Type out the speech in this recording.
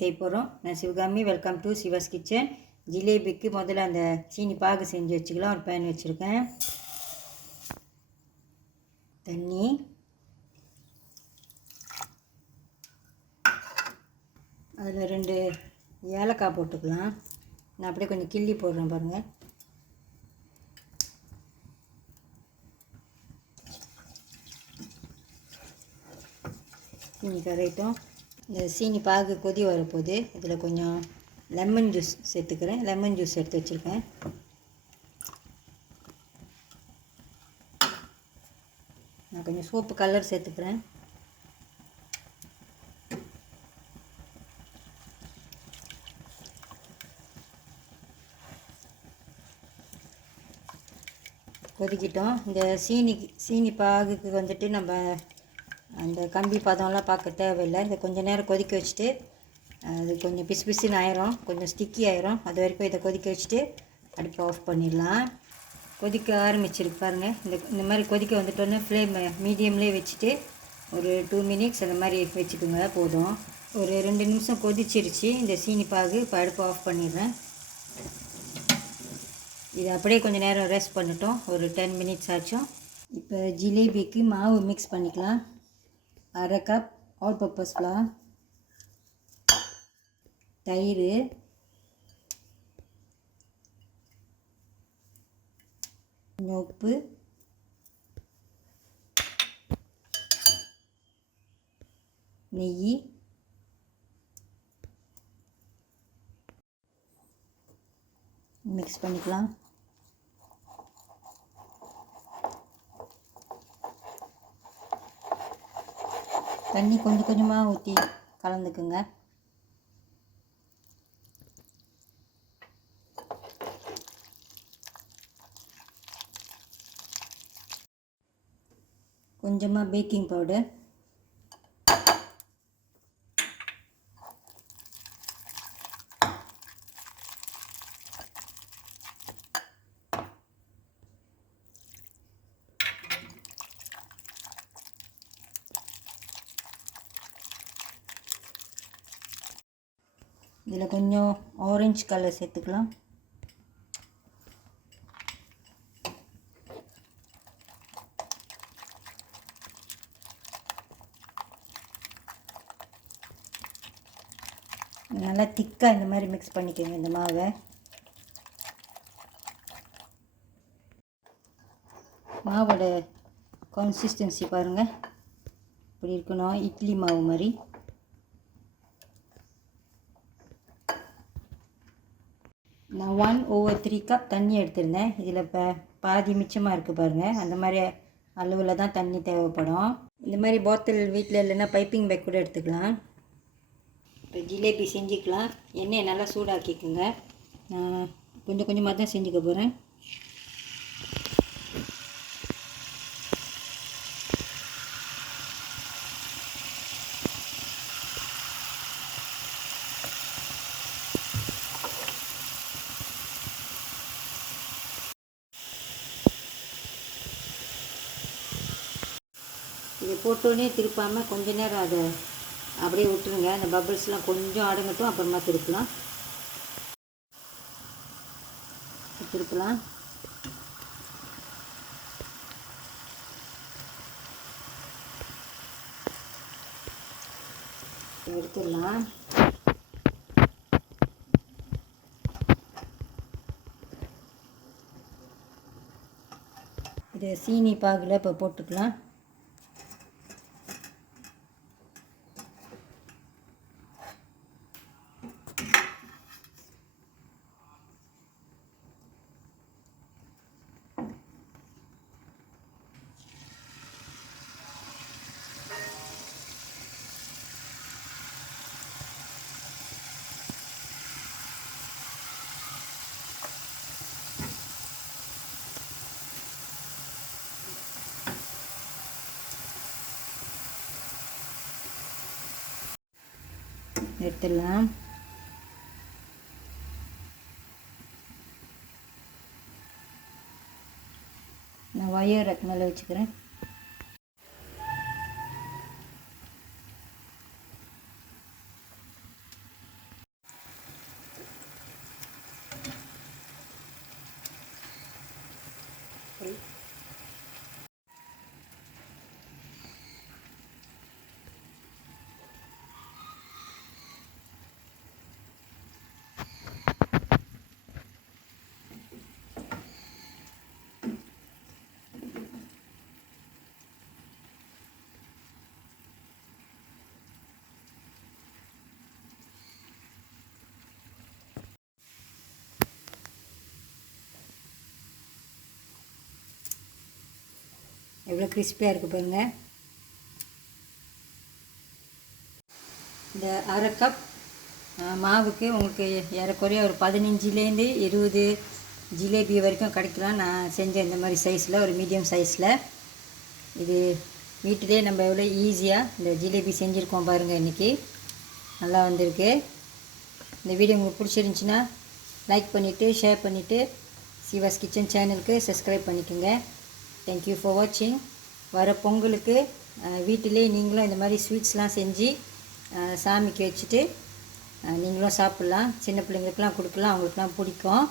செய்ய போகிறோம். நான் Sivakami. Welcome to Siva's kitchen. ஜிலேபிக்கு முதல்ல அந்த சீனி பாகு செஞ்சு வச்சுக்கலாம். ஒரு பேன் வச்சுருக்கேன். தண்ணி, அதில் 2 ஏலக்காய் போட்டுக்கலாம். நான் அப்படியே கொஞ்சம் கிள்ளி போடுறேன் பாருங்கள். சீனி கரையட்டும். இந்த சீனி பாகு கொதி வரப்போகுது. இதில் கொஞ்சம் லெமன் ஜூஸ் சேர்த்துக்கிறேன். லெமன் ஜூஸ் எடுத்து வச்சுருக்கேன். நான் கொஞ்சம் சோப்பு கலர் சேர்த்துக்கிறேன். கொதிக்கிட்டோம். இந்த சீனி பாகுக்கு வந்துட்டு நம்ம அந்த கம்பி பதம்லாம் பார்க்க தேவையில்லை. இதை கொஞ்சம் நேரம் கொதிக்க வச்சுட்டு அது கொஞ்சம் பிசு பிசுன்னு ஆயிரும், கொஞ்சம் ஸ்டிக்கி ஆயிரும். அது வரைக்கும் இதை கொதிக்க வச்சுட்டு அடுப்பை ஆஃப் பண்ணிடலாம். கொதிக்க ஆரம்பிச்சிருக்கு பாருங்கள். இந்த மாதிரி கொதிக்க வந்துட்டோன்னே ஃப்ளேம் மீடியம்லேயே வச்சுட்டு ஒரு 2 மினிட்ஸ் அந்த மாதிரி வச்சுக்கோங்க. போதும். ஒரு 2 நிமிஷம் கொதிச்சிருச்சு இந்த சீனி பாகு. இப்போ அடுப்பை ஆஃப் பண்ணிடுறேன். இது அப்படியே கொஞ்சம் நேரம் ரெஸ்ட் பண்ணிட்டோம். ஒரு 10 மினிட்ஸ் ஆச்சும். இப்போ ஜிலேபிக்கு மாவு மிக்ஸ் பண்ணிக்கலாம். 1/2 கப் ஆல் பர்பஸ் ஃப்ளார், தயிர், கொஞ்சம் உப்பு, நெய், மிக்ஸ் பண்ணிக்கலாம். தண்ணி கொஞ்சம் கொஞ்சமாக ஊற்றி கலந்துக்குங்க. கொஞ்சமாக பேக்கிங் பவுடர், இதில் கொஞ்சம் ஆரஞ்சு கலர் சேர்த்துக்கலாம். நல்லா திக்காக இந்த மாதிரி மிக்ஸ் பண்ணிக்கோங்க இந்த மாவை. மாவோட கன்சிஸ்டன்சி பாருங்கள், இப்படி இருக்கணும். இட்லி மாவு மாதிரி. நான் 1/3 கப் தண்ணி எடுத்திருந்தேன். இதில் இப்போ பாதி மிச்சமாக இருக்குது பாருங்கள். அந்த மாதிரி அளவில் தான் தண்ணி தேவைப்படும். இந்த மாதிரி பாட்டில் வீட்டில் இல்லைன்னா பைப்பிங் பேக் கூட எடுத்துக்கலாம். இப்போ ஜிலேபி செஞ்சுக்கலாம். எண்ணெயை நல்லா சூடாக்கிக்குங்க. நான் கொஞ்சம் கொஞ்சமாக தான் செஞ்சுக்க போகிறேன். இதை போட்டோன்னே திருப்பாமல் கொஞ்ச நேரம் அதை அப்படியே விட்டுருங்க. அந்த பபிள்ஸ்லாம் கொஞ்சம் அடங்கட்டும், அப்புறமா திருப்பலாம். எடுத்துடலாம். இதை சீனி பாகில் இப்போ போட்டுக்கலாம். எடுத்துடலாம். நான் ஒயர் ரேக் மேலே வச்சுக்கிறேன். எவ்வளோ கிறிஸ்பியாக இருக்குது பாருங்கள். இந்த அரை கப் மாவுக்கு உங்களுக்கு ஏறக்குறைய ஒரு 15லேருந்து 20 ஜிலேபி வரைக்கும் கிடைக்கலாம். நான் செஞ்ச இந்த மாதிரி சைஸில், ஒரு மீடியம் சைஸில். இது வீட்டிலே நம்ம எவ்வளோ ஈஸியாக இந்த ஜிலேபி செஞ்சுருக்கோம் பாருங்கள். இன்றைக்கி நல்லா வந்திருக்கு. இந்த வீடியோ உங்களுக்கு பிடிச்சிருந்துச்சின்னா லைக் பண்ணிவிட்டு, ஷேர் பண்ணிவிட்டு, சிவாஸ் கிச்சன் சேனலுக்கு சப்ஸ்கிரைப் பண்ணிக்கோங்க. தேங்க்யூ ஃபார் வாட்சிங். வர பொங்கலுக்கு வீட்டிலே நீங்களும் இந்த மாதிரி ஸ்வீட்ஸ்லாம் செஞ்சு சாமிக்கு வச்சுட்டு நீங்களும் சாப்பிட்லாம். சின்ன பிள்ளைங்களுக்கெலாம் கொடுக்கலாம், அவங்களுக்குலாம் பிடிக்கும்.